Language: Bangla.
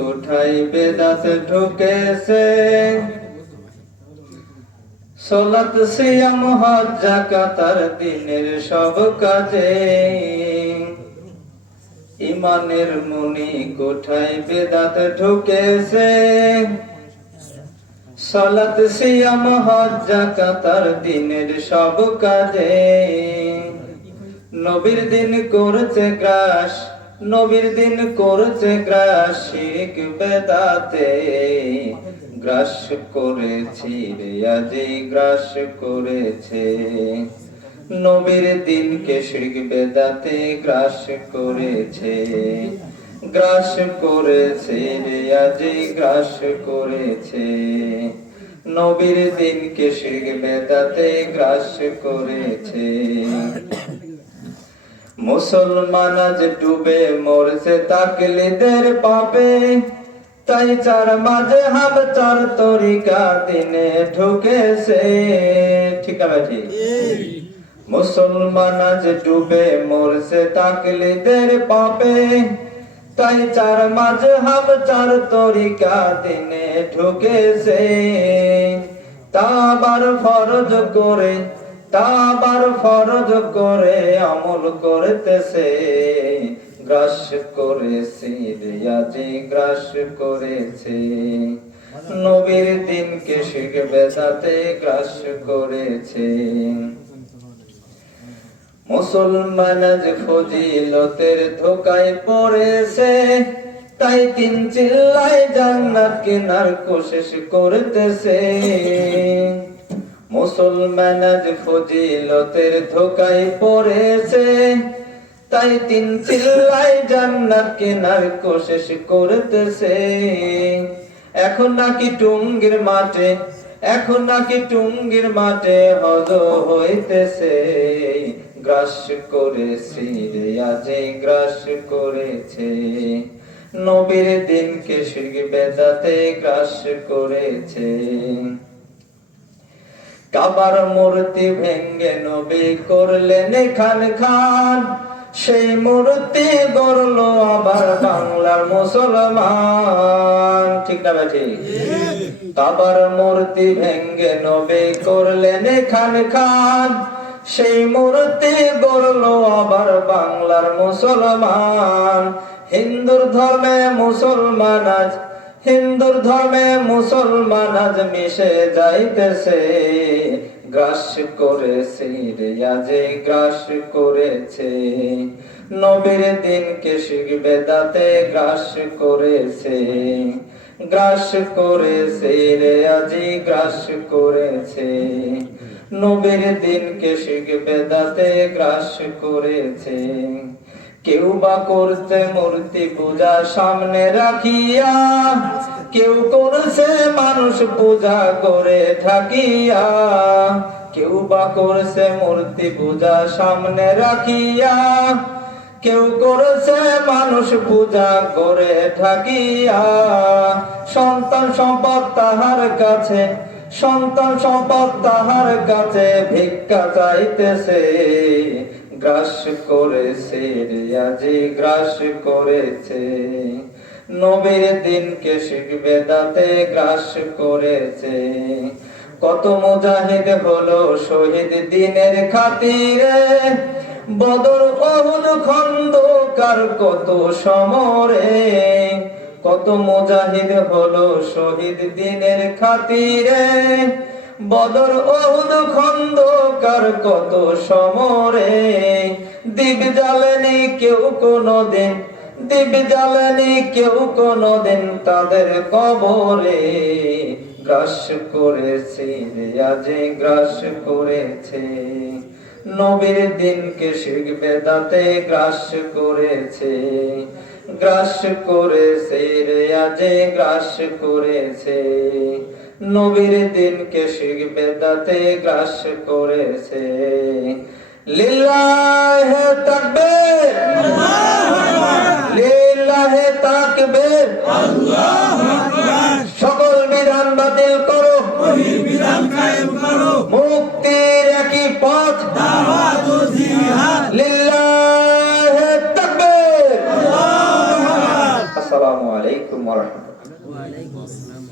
কোঠায় বেদাত ঢুকেছে, সালাত সিয়াম হজ যাকাত আর দ্বীনের সব কাজে। ইমানের মুনি কোঠায় বেদাত ঢুকেছে, সালাত সিয়াম হজ যাকাত আর দ্বীনের সব কাজে। নবীর দিন করছে গ্রাস, নবীর দিন করছে গ্রাস, শিরক বেদাতে গ্রাস করেছি রে, আজি গ্রাস করেছে। নবীর দিনকে শিরক বেদাতে গ্রাস করেছে, গ্রাস করেছে রে, আজি গ্রাস করেছে। নবীর দিনকে শিরক বেদাতে গ্রাস করেছে। মুসলমান আজ ডুবে মরছে তাকলিদের পাপে, তাই চার মাযহাব চার তরিকা দিনে ঢুকেছে। ঠিক আছে, মুসলমান আজ ডুবে মরছে তাকলিদের পাপে, তাই চার মাযহাব চার তরিকা দিনে ঢুকেছে। তা আবার ফরজ করে, তা আবার ফরজ করে আমল করতেছে, গ্রাস করেছে রে, আজি গ্রাস করেছে। নবীর দিনকে শিরক বেদাতে গ্রাস করেছে। মুসলমান আজ ফজিলতের ধোকায় পড়েছে, তাই তিন চিল্লায় জান্নাত কেনার কোশিশ করতেছে। মুসলমান আজ ফজিলতের ধোকায় পড়েছে, তাই তিন চিল্লায় জান্নাত কেনার কোশিশ করতেছে। এখন নাকি টুঙ্গির মাঠে, এখন নাকি টুঙ্গির মাঠে হজ হইতেছে, গ্রাস করেছি রে, আজি গ্রাস করেছে। নবীর দিনকে শিরক বেদাতে গ্রাস করেছে। কাবার মূর্তি ভেঙ্গে নবী করলেন খান খান, সেই মূর্তি গড়লো আবার বাংলার মুসলমান। ঠিক না ভাই? কাবার মূর্তি ভেঙ্গে নবী করলেন খান খান, সেই মূর্তি গড়লো আবার বাংলার মুসলমান। হিন্দুর ধর্মে মুসলমান আজ, হিন্দুর ধর্মে মুসলমান আজ মিশে যাইতেছে, গ্রাস করেছে রে, আজি গ্রাস করেছে। নবীর দিনকে শিরক বেদাতে গ্রাস করেছে, গ্রাস করেছে রে, আজি গ্রাস করেছে। নবীর দিনকে শিরক বেদাতে গ্রাস করেছে। কেউ বা করছে মূর্তি পূজা সামনে রাখিয়া, কেউ করছে মানুষ পূজা করে থাকিয়া। কেউ বা করছে মূর্তি পূজা সামনে রাখিয়া, কেউ করছে মানুষ পূজা করে থাকিয়া। সন্তান সম্পদ তাহার কাছে, সন্তান সম্পদ তাহার কাছে ভিক্ষা চাইতেছে, গ্রাস করেছে রে, আজি গ্রাস করেছে। নবীর দিনকে শিরক বেদাতে গ্রাস করেছে। কত মুজাহিদ হলো শহীদ দিনের খাতিরে, বদর উহুদ খন্দকার কত সমরে। কত মুজাহিদ হলো শহীদ দিনের খাতিরে, বদর উহুদ খন্দকার কত সমরে। দ্বীপ জ্বালেনি কেউ কোনদিন, দ্বীপ জ্বালেনি কেউ কোনদিন তাদের কবরে, গ্রাস করেছে রে, আজি গ্রাস করেছে। নবীর দিনকে শিরক বেদাতে গ্রাস করেছে, গ্রাস করেছে রে, আজি গ্রাস করেছে। নবীর দিনকে শিরক বেদাতে গ্রাস করেছে। লিল্লাহে তাকবীর, লিল্লাহে তাকবীর, আল্লাহু আকবার। সকল বিধান বাতিল করো, ওই বিধান কায়েম করো। মুক্তির একই পথ, দাওয়াত ও জিহাদ। লিল্লাহে তাকবীর, আল্লাহু আকবার। আসসালামু আলাইকুম। আলাইকুম ওয়া রাহমাতুল্লাহ।